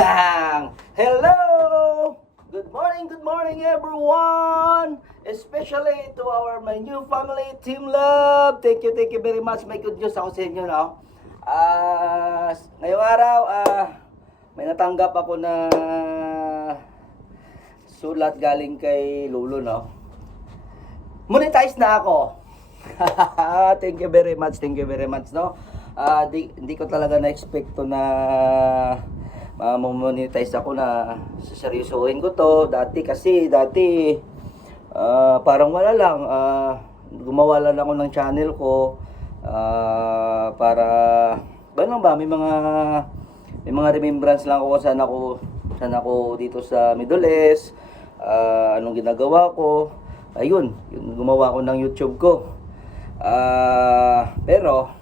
Bang! Hello! Good morning everyone! Especially to my new family, Team Love. Thank you very much. May good news ako sa inyo, no? Ngayong araw, may natanggap ako na sulat galing kay Lolo, no? Monetize na ako! Thank you very much, no? Hindi ko talaga na-expect to na monetize ako na seryosohin ko to. Dati parang wala lang, gumawa lang ako ng channel ko para ganun ba, may mga remembrance lang ako saan ako dito sa Middle East, anong ginagawa ko. Ayun, gumawa ko ng YouTube ko. Pero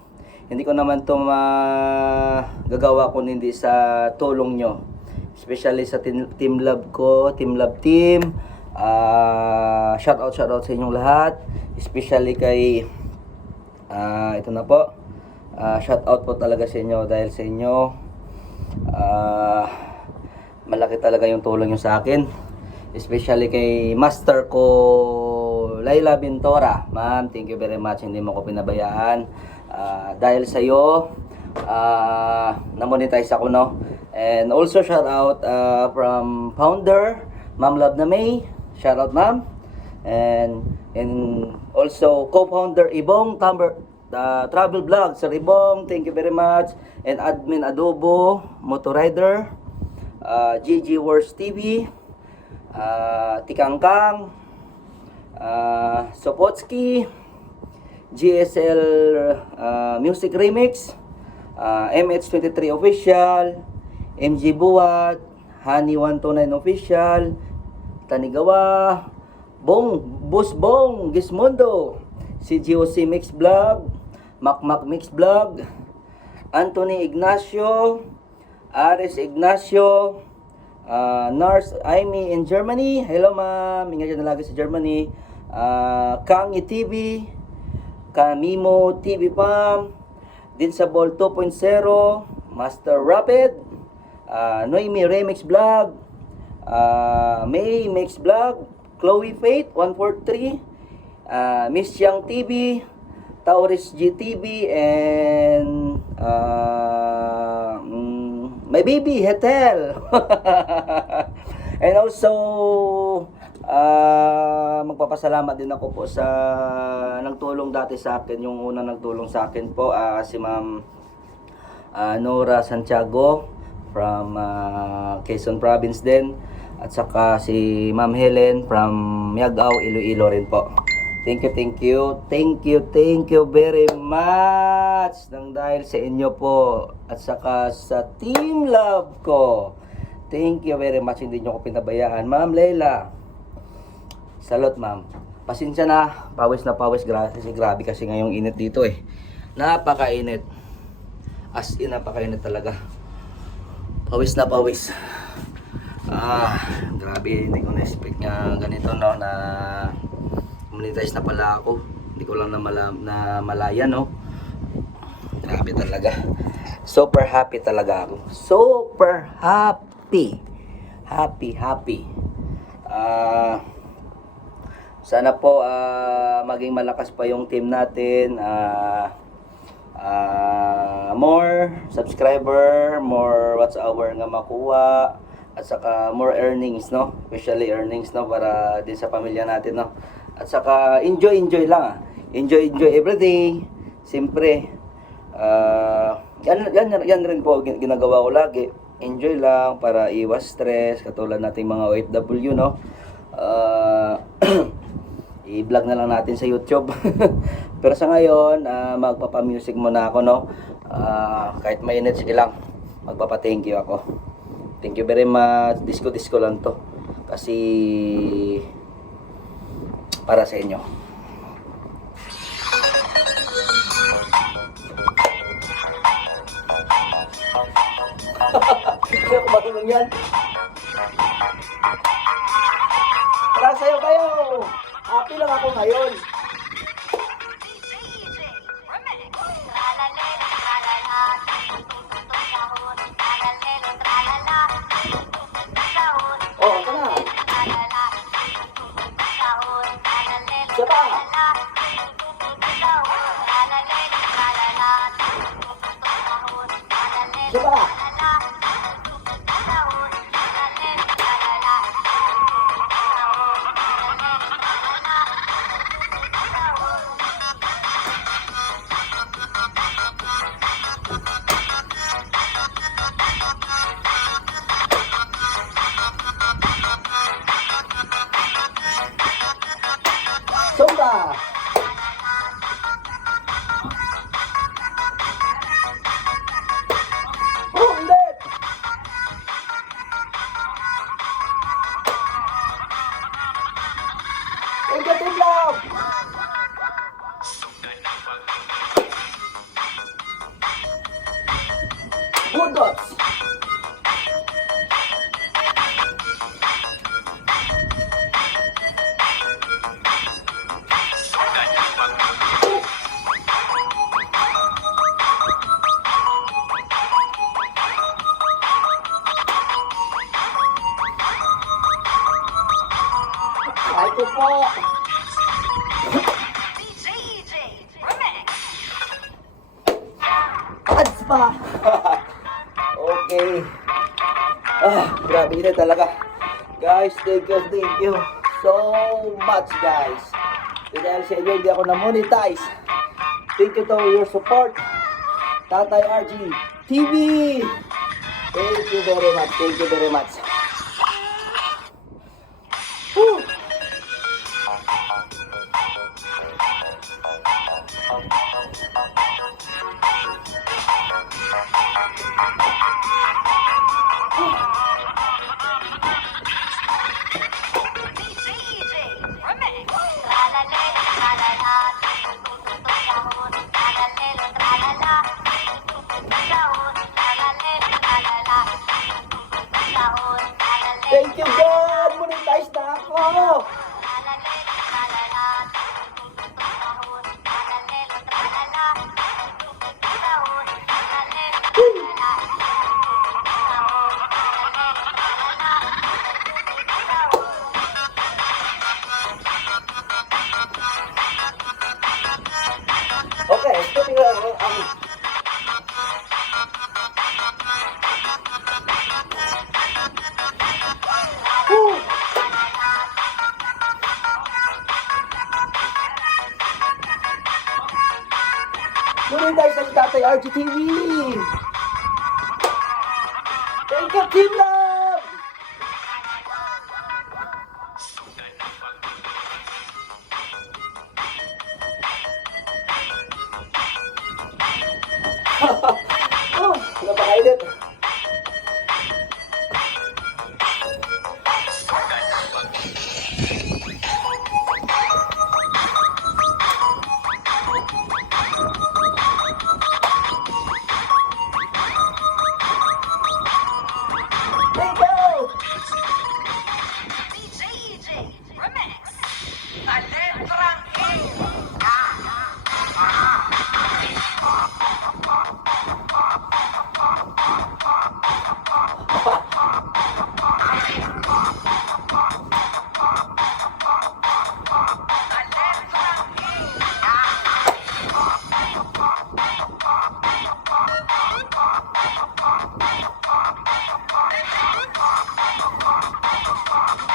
hindi ko naman to magagawa kung hindi sa tulong nyo. Especially sa Team Love ko, Team Love team. Shout out sa inyong lahat. Especially kay ito na po. Shout out po talaga sa inyo dahil sa inyo malaki talaga yung tulong nyo sa akin. Especially kay master ko Laila Bintora. Ma'am, thank you very much. Hindi mo ko pinabayaan. Dahil sa iyo na-monetize ako, no? And also shout out from founder Ma'am Love na May. Shout out, ma'am. And also co-founder Ibong Travel Vlog. Sir Ibong, thank you very much. And admin Adobo Motorider, GG Wars TV, Tikangkang, Sopotski, GSL Music Remix, MH23 Official, MG Buwat, Honey 129 Official, Tanigawa, Boss Bong, Gismondo, CGOC Mix Vlog, Macmac Mix Vlog, Anthony Ignacio, Aris Ignacio, Nurse Amy in Germany. Hello ma'am, ingat dyan na lagi sa Germany. Kangi TV, Kamimo TV Pam, Dinsabol 2.0, Master Rapid, Noemi Remix Vlog, May Mix Vlog, Chloe Faith 143, Miss Yang TV, Tauris GTV, and my baby Hetel. And also magpapasalamat din ako po sa nagtulong dati sa akin. Yung una nagtulong sa akin po si Ma'am Nora Santiago from Quezon Province din, at saka si Ma'am Helen from Miagao, Iloilo rin po. Thank you very much nang dahil sa inyo po, at saka sa Team Love ko. Thank you very much, hindi nyo ko pinabayaan. Ma'am Leila, salot ma'am. Pasensya na, pawis grabe kasi ngayong init dito eh. Napakainit. As in, napakainit talaga. Pawis. Grabe, hindi ko na-expect nga ganito, no, na monetize na pala ako. Hindi ko lang na malaya, no. Grabe talaga. Super happy talaga ako. Super happy. Happy. Sana po maging malakas pa yung team natin. More subscriber, more watch hour nga makuha, at saka more earnings, no? Especially earnings, no, para din sa pamilya natin, no? At saka enjoy lang. Enjoy every day. Siyempre, yan rin po ginagawa ko lagi. Enjoy lang para iwas stress, katulad nating mga OFW, no? I-vlog na lang natin sa YouTube. Pero sa ngayon, magpapa-music muna ako, no? Kahit mainit, sige lang. Magpapa-thank you ako. Thank you very much. Disco lang to. Kasi para sa inyo. Sino kumakulong yan? Para sa'yo kayo. Happy lang ako ngayon. Diba? Sobra! Ulit! Negative lang! Budots! Ay ko po! Ads pa! Okay. Grabe na talaga. Guys, thank you so much, guys. Dahil sa inyo, hindi ako na-monetize. Thank you to your support. Tatay RG TV! Thank you very much. Thank you very much. Whew. Thank you, God! Monetize na ako! Okay, ito ang monetize ng Tatay RG TV! Thank you, Team Love! Oh, napakainit. Thank you!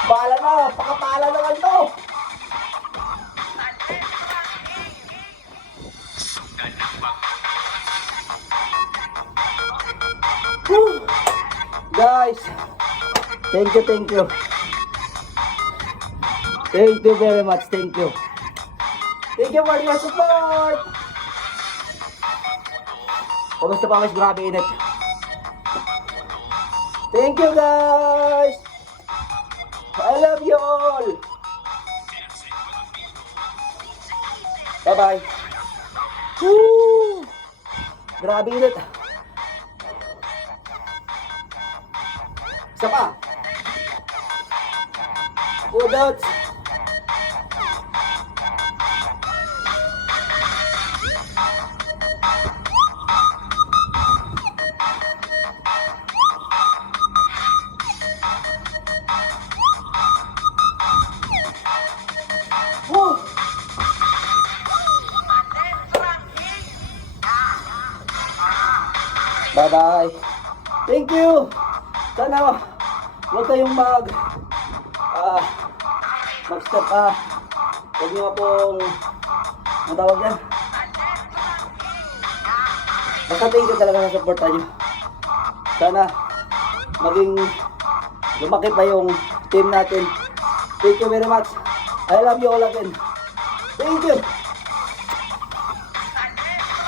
Pala na! Pakapala naman to! Whew. Guys, thank you. Thank you very much. Thank you. Thank you for your support! Kumusta pa, guys? Grabe init. Thank you, guys! I love you all! Bye-bye! Woo! Grabe init! Isa pa! Budots! Woo! Bye-bye. Thank you. Sana huwag kayong mag-step huwag nyo akong matawag yan. Basta thank you talaga sa support nyo. Sana maging lumaki pa yung team natin. Thank you very much. I love you all again. Thank you.